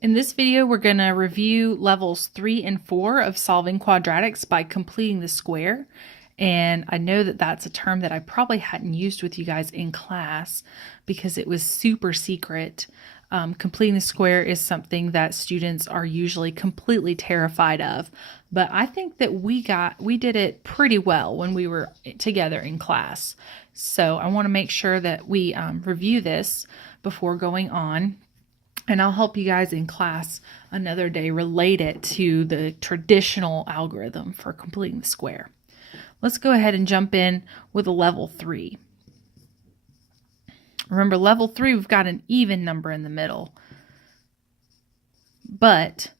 In this video, we're going to review levels 3 and 4 of solving quadratics by completing the square. And I know that that's a term that I probably hadn't used with you guys in class because it was super secret. Completing the square is something that students are usually completely terrified of. But I think that we did it pretty well when we were together in class. So I want to make sure that we review this before going on. And I'll help you guys in class another day relate it to the traditional algorithm for completing the square. Let's go ahead and jump in with a level 3. Remember, level 3, we've got an even number in the middle. But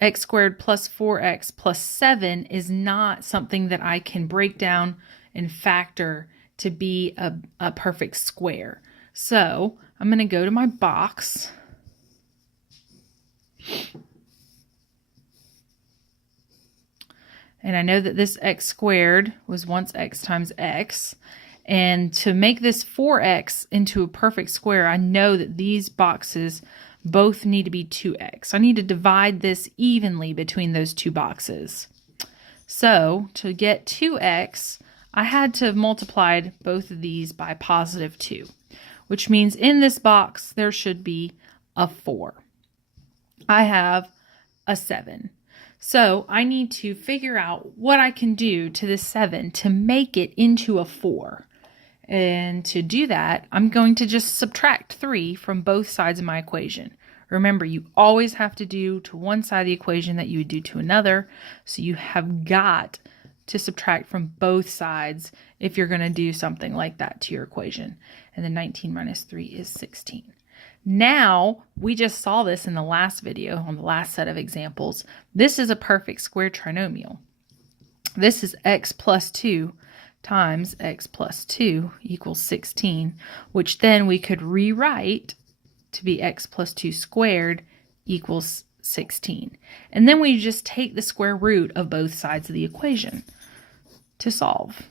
x squared plus 4x plus 7 is not something that I can break down and factor to be a perfect square. So I'm going to go to my box. And I know that this x squared was once x times x. And to make this 4x into a perfect square, I know that these boxes both need to be 2x. I need to divide this evenly between those two boxes. So to get 2x, I had to have multiplied both of these by positive 2. Which means in this box, there should be a 4. I have a 7. So I need to figure out what I can do to this 7 to make it into a 4. And to do that, I'm going to just subtract 3 from both sides of my equation. Remember, you always have to do to one side of the equation that you would do to another. So you have got to subtract from both sides if you're going to do something like that to your equation. And then 19 minus 3 is 16. Now, we just saw this in the last video, on the last set of examples. This is a perfect square trinomial. This is x plus 2 times x plus 2 equals 16, which then we could rewrite to be x plus 2 squared equals 16. And then we just take the square root of both sides of the equation to solve.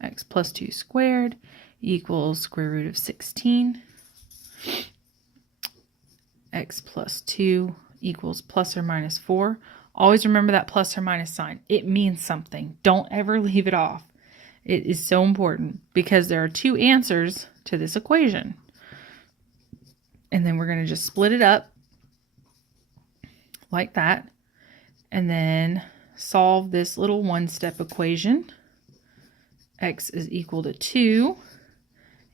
X plus 2 squared equals square root of 16. X plus 2 equals plus or minus 4. Always remember that plus or minus sign. It means something. Don't ever leave it off. It is so important because there are two answers to this equation. And then we're going to just split it up like that. And then solve this little one-step equation. X is equal to 2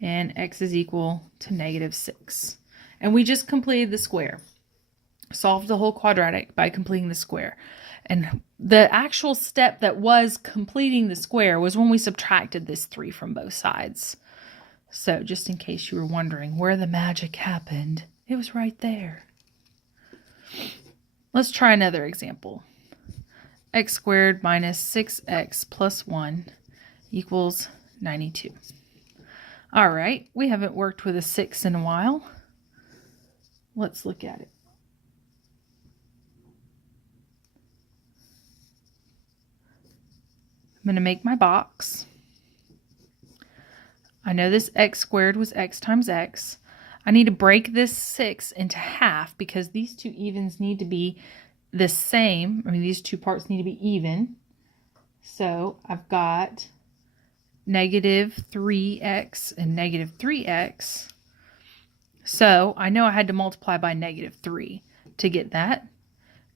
and x is equal to negative 6. And we just completed the square. Solved the whole quadratic by completing the square. And the actual step that was completing the square was when we subtracted this 3 from both sides. So just in case you were wondering where the magic happened, it was right there. Let's try another example. X squared minus 6x plus 1 equals 92. All right, we haven't worked with a 6 in a while. Let's look at it. I'm going to make my box. I know this x squared was x times x. I need to break this 6 into half because these two evens need to be the same. I mean, these two parts need to be even. So I've got negative 3x and negative 3x. So I know I had to multiply by negative 3 to get that.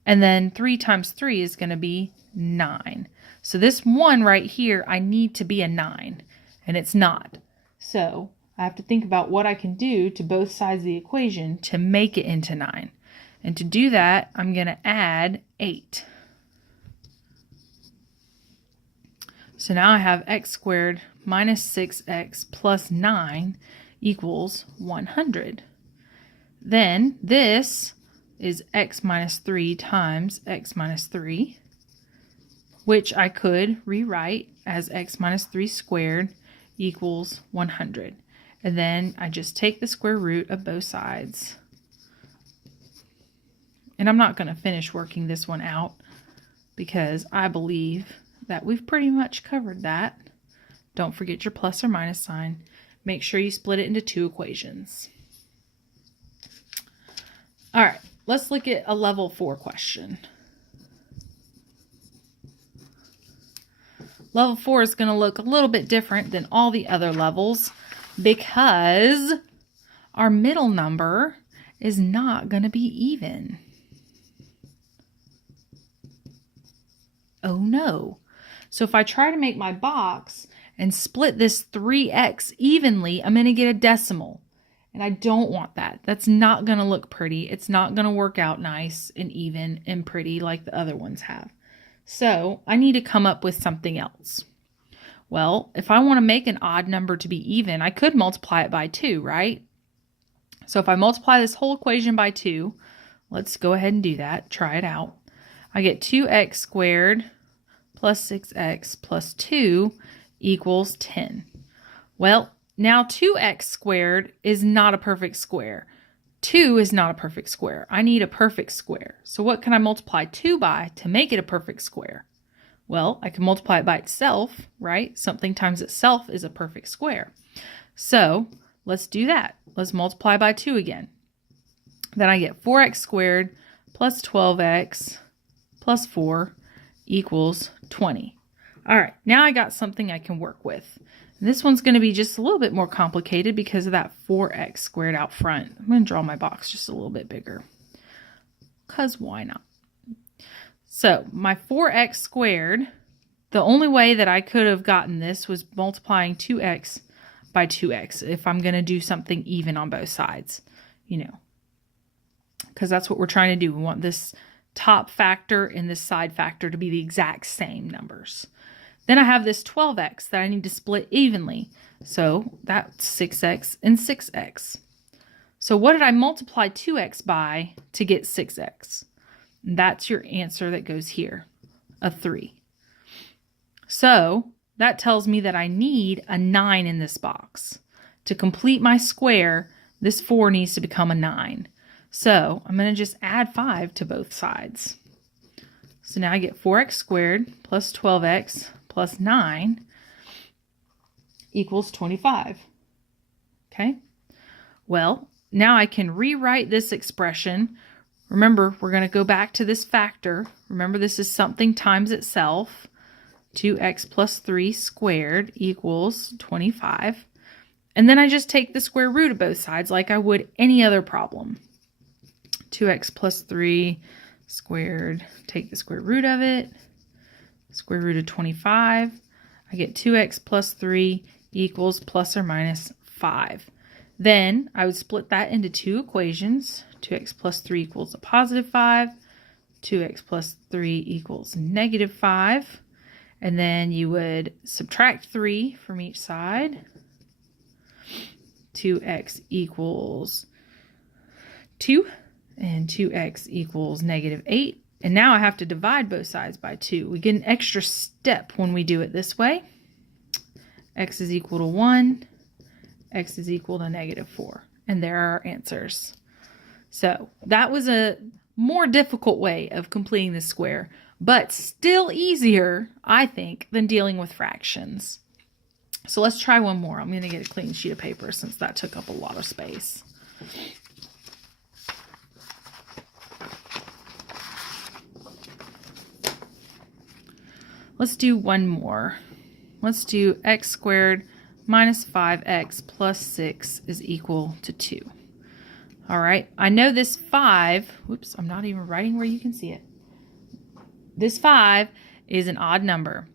And then 3 times 3 is going to be 9. So this 1 right here, I need to be a 9, and it's not. So I have to think about what I can do to both sides of the equation to make it into 9. And to do that, I'm going to add 8. So now I have x squared minus 6x plus 9 equals 100. Then this is x minus 3 times x minus 3, which I could rewrite as x minus 3 squared equals 100. And then I just take the square root of both sides. And I'm not going to finish working this one out because I believe that we've pretty much covered that. Don't forget your plus or minus sign. Make sure you split it into two equations. let's look at a level 4 question. Level 4 is going to look a little bit different than all the other levels because our middle number is not going to be even. Oh no. So if I try to make my box and split this 3x evenly, I'm going to get a decimal. And I don't want that. That's not going to look pretty. It's not going to work out nice and even and pretty like the other ones have. So I need to come up with something else. Well, if I want to make an odd number to be even, I could multiply it by 2, right? So if I multiply this whole equation by 2, let's go ahead and do that. Try it out. I get 2x squared plus 6x plus 2 equals 10. Well, now 2x squared is not a perfect square. 2 is not a perfect square. I need a perfect square. So what can I multiply 2 by to make it a perfect square? Well, I can multiply it by itself, right? Something times itself is a perfect square. So let's do that. Let's multiply by 2 again. Then I get 4x squared plus 12x plus 4 equals 20. All right, now I got something I can work with. And this one's going to be just a little bit more complicated because of that 4x squared out front. I'm going to draw my box just a little bit bigger because why not? So my 4x squared, the only way that I could have gotten this was multiplying 2x by 2x if I'm going to do something even on both sides, you know, because that's what we're trying to do. We want this top factor and this side factor to be the exact same numbers. Then I have this 12x that I need to split evenly. So that's 6x and 6x. So what did I multiply 2x by to get 6x? That's your answer that goes here, a 3. So that tells me that I need a 9 in this box. To complete my square, this 4 needs to become a 9. So I'm going to just add 5 to both sides. So now I get 4x squared plus 12x plus 9 equals 25. Okay? Well, now I can rewrite this expression. Remember, we're going to go back to this factor. Remember, this is something times itself. 2x plus 3 squared equals 25. And then I just take the square root of both sides like I would any other problem. 2x plus 3 squared, take the square root of it, square root of 25. I get 2x plus 3 equals plus or minus 5. Then I would split that into two equations. 2x plus 3 equals a positive 5. 2x plus 3 equals negative 5. And then you would subtract 3 from each side. 2x equals 2. And 2x equals negative 8. And now I have to divide both sides by 2. We get an extra step when we do it this way. X is equal to 1. X is equal to negative 4. And there are our answers. So that was a more difficult way of completing this square, but still easier, I think, than dealing with fractions. So let's try one more. I'm going to get a clean sheet of paper since that took up a lot of space. Let's do one more. Let's do x squared minus 5x plus 6 is equal to 2. All right, I know this 5, whoops, I'm not even writing where you can see it. This 5 is an odd number.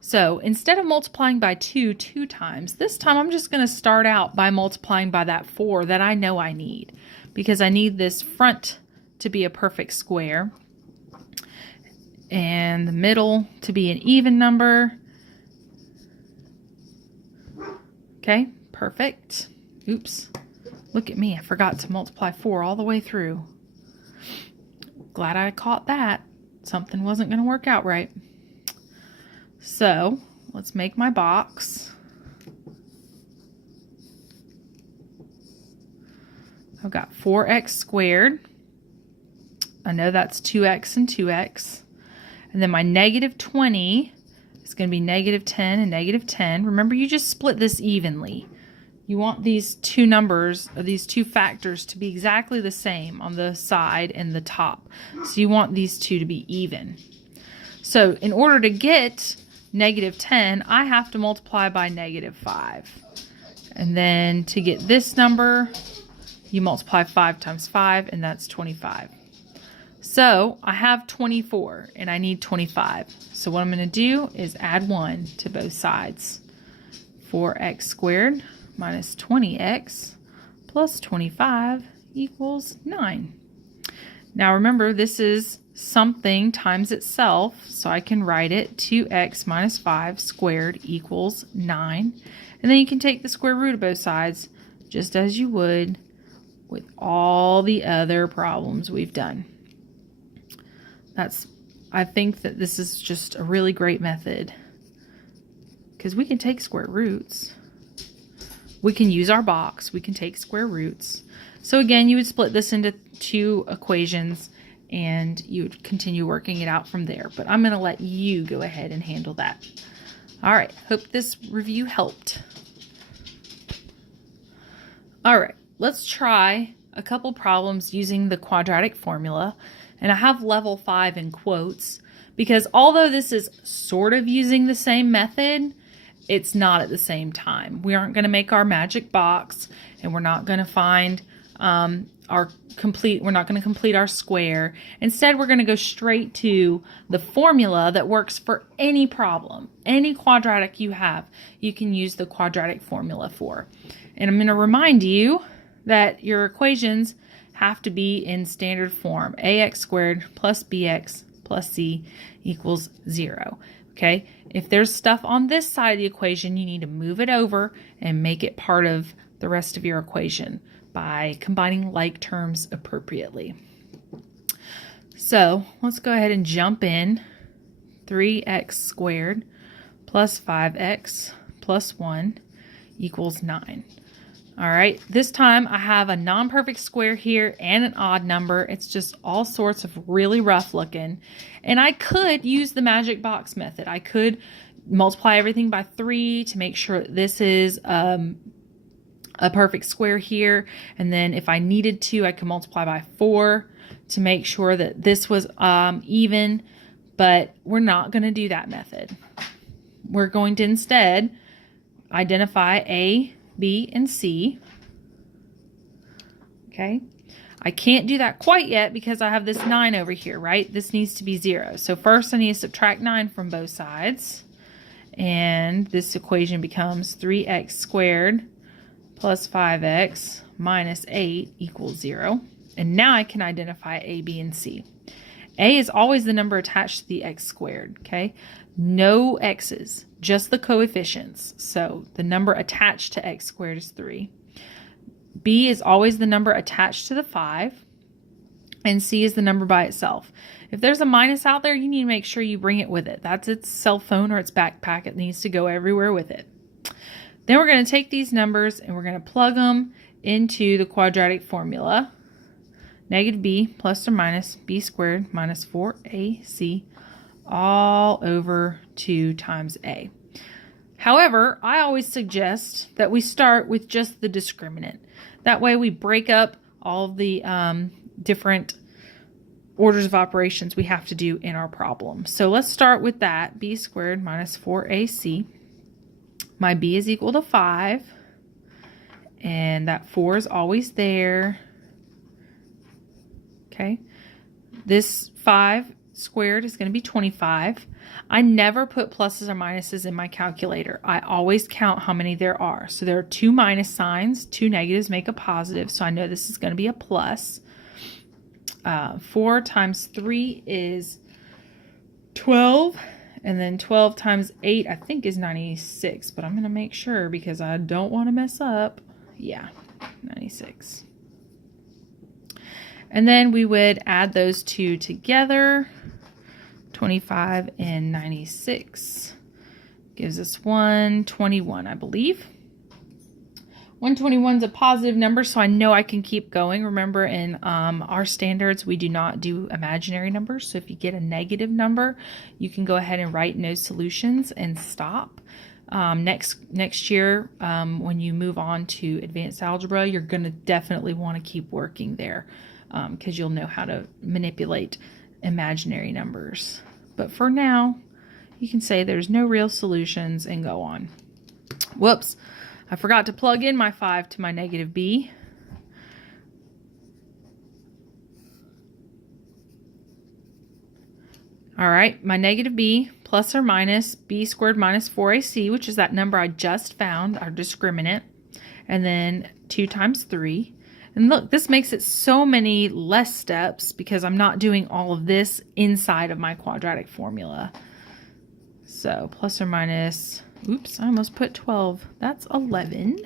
So instead of multiplying by 2 times, this time I'm just going to start out by multiplying by that 4 that I know I need, because I need this front to be a perfect square and the middle to be an even number. Okay, perfect. Oops, look at me. I forgot to multiply 4 all the way through. Glad I caught that. Something wasn't going to work out right. So let's make my box. I've got 4x squared. I know that's 2x and 2x. And then my negative 20 is going to be negative 10 and negative 10. Remember, you just split this evenly. you want these two numbers, or these two factors, to be exactly the same on the side and the top. So you want these two to be even. So in order to get -10, I have to multiply by -5. And then to get this number, you multiply 5 times 5, and that's 25. So I have 24, and I need 25. So what I'm going to do is add 1 to both sides. 4x squared minus 20x plus 25 equals 9. Now remember, this is something times itself, so I can write it 2x minus 5 squared equals 9. And then you can take the square root of both sides, just as you would with all the other problems we've done. I think that this is just a really great method, because we can take square roots. We can use our box. We can take square roots. So again, you would split this into 2 equations, and you would continue working it out from there. But I'm going to let you go ahead and handle that. All right. Hope this review helped. All right. Let's try a couple problems using the quadratic formula. And I have level 5 in quotes, because although this is sort of using the same method, it's not at the same time. We aren't going to make our magic box, and we're not going to find we're not going to complete our square. Instead, we're going to go straight to the formula that works for any problem. Any quadratic you have, you can use the quadratic formula for. And I'm going to remind you that your equations have to be in standard form. Ax squared plus bx plus c equals 0. Okay? If there's stuff on this side of the equation, you need to move it over and make it part of the rest of your equation by combining like terms appropriately. So let's go ahead and jump in. 3x squared plus 5x plus 1 equals 9. All right, this time I have a non-perfect square here and an odd number. It's just all sorts of really rough looking. And I could use the magic box method. I could multiply everything by 3 to make sure that this is a perfect square here. And then if I needed to, I could multiply by 4 to make sure that this was even. But we're not going to do that method. We're going to instead identify A, B, and C. Okay. I can't do that quite yet because I have this 9 over here, right? This needs to be 0. So first I need to subtract 9 from both sides. And this equation becomes 3x squared plus 5x minus 8 equals 0. And now I can identify A, B, and C. A is always the number attached to the x squared, okay? No x's, just the coefficients. So the number attached to x squared is 3. B is always the number attached to the 5. And C is the number by itself. If there's a minus out there, you need to make sure you bring it with it. That's its cell phone or its backpack. It needs to go everywhere with it. Then we're going to take these numbers and we're going to plug them into the quadratic formula. Negative b plus or minus b squared minus 4ac all over 2 times a. However, I always suggest that we start with just the discriminant. That way we break up all of the different orders of operations we have to do in our problem. So let's start with that. B squared minus 4ac. My b is equal to 5. And that 4 is always there. Okay. This 5 squared is going to be 25. I never put pluses or minuses in my calculator. I always count how many there are. So there are 2 minus signs. 2 negatives make a positive. So I know this is going to be a plus. 4 times 3 is 12. And then 12 times 8 I think is 96. But I'm going to make sure because I don't want to mess up. Yeah, 96. And then we would add those two together. 25 and 96 gives us 121, I believe. 121 is a positive number, so I know I can keep going. Remember, in our standards, we do not do imaginary numbers. So if you get a negative number, you can go ahead and write no solutions and stop. Next year, when you move on to advanced algebra, you're going to definitely want to keep working there because you'll know how to manipulate imaginary numbers. But for now, you can say there's no real solutions and go on. Whoops, I forgot to plug in my 5 to my negative b. All right, my negative b plus or minus b squared minus 4ac, which is that number I just found, our discriminant, and then 2 times 3. And look, this makes it so many less steps because I'm not doing all of this inside of my quadratic formula. So plus or minus, oops, I almost put 12. That's 11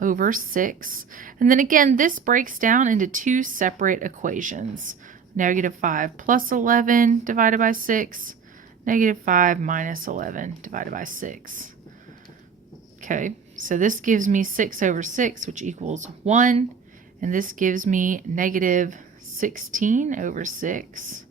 over 6. And then again, this breaks down into 2 separate equations. Negative 5 plus 11 divided by 6. Negative 5 minus 11 divided by 6. Okay, so this gives me 6 over 6, which equals 1. And this gives me negative 16 over 6,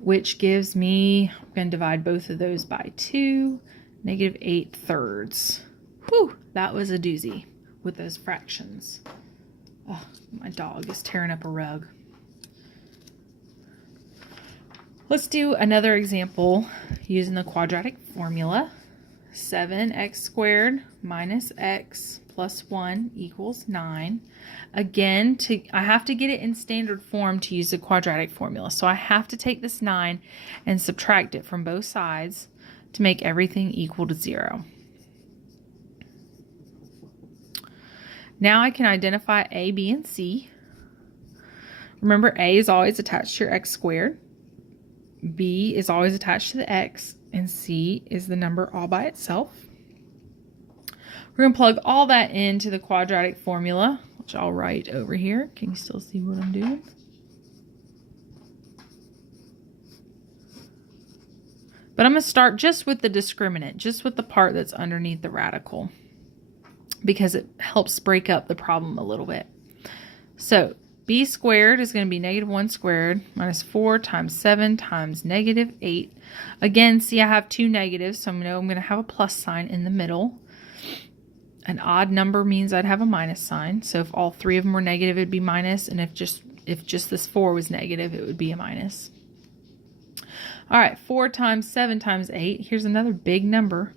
which gives me, I'm going to divide both of those by 2, negative 8/3. Whew, that was a doozy with those fractions. Oh, my dog is tearing up a rug. Let's do another example using the quadratic formula. 7x squared minus x plus 1 equals 9. Again, I have to get it in standard form to use the quadratic formula. So I have to take this 9 and subtract it from both sides to make everything equal to 0. Now I can identify a, b, and c. Remember, a is always attached to your x squared, b is always attached to the x, and c is the number all by itself. We're going to plug all that into the quadratic formula, which I'll write over here. Can you still see what I'm doing? But I'm going to start just with the discriminant, just with the part that's underneath the radical, because it helps break up the problem a little bit. So b squared is going to be negative 1 squared minus 4 times 7 times negative 8. Again, see, I have 2 negatives, so I know I'm going to have a plus sign in the middle. An odd number means I'd have a minus sign. So if all 3 of them were negative, it'd be minus, and if just this 4 was negative, it would be a minus. All right, 4 times 7 times 8. Here's another big number.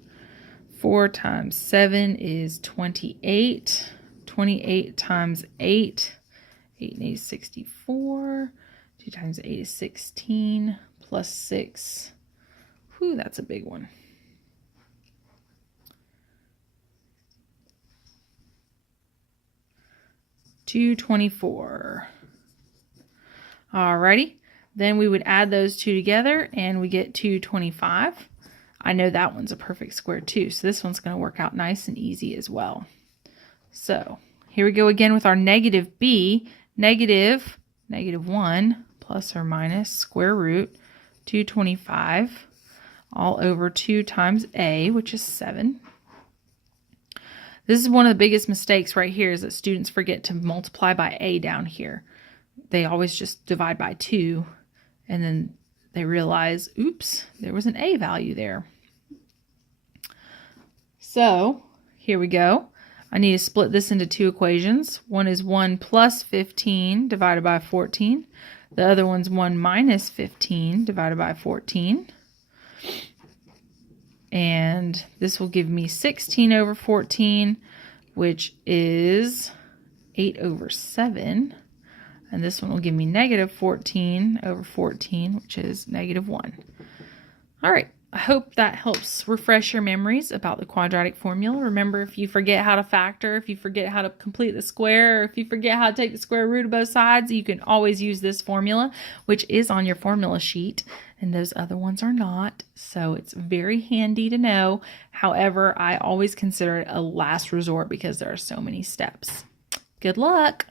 4 times 7 is 28. 28 times 8. 8 and 8 is 64. 2 times 8 is 16. Plus 6. Whew, that's a big one. $224. Alrighty. Then we would add those two together and we get 225. I know that one's a perfect square too, so this one's going to work out nice and easy as well. So here we go again with our negative b, negative 1 plus or minus square root 225 all over 2 times a, which is 7. This is one of the biggest mistakes right here, is that students forget to multiply by a down here. They always just divide by 2, and then they realize, oops, there was an a value there. So here we go. I need to split this into 2 equations. One is 1 plus 15 divided by 14. The other one's 1 minus 15 divided by 14. And this will give me 16 over 14, which is 8 over 7. And this one will give me negative 14 over 14, which is negative 1. All right. I hope that helps refresh your memories about the quadratic formula. Remember, if you forget how to factor, if you forget how to complete the square, or if you forget how to take the square root of both sides, you can always use this formula, which is on your formula sheet, and those other ones are not. So it's very handy to know. However, I always consider it a last resort because there are so many steps. Good luck.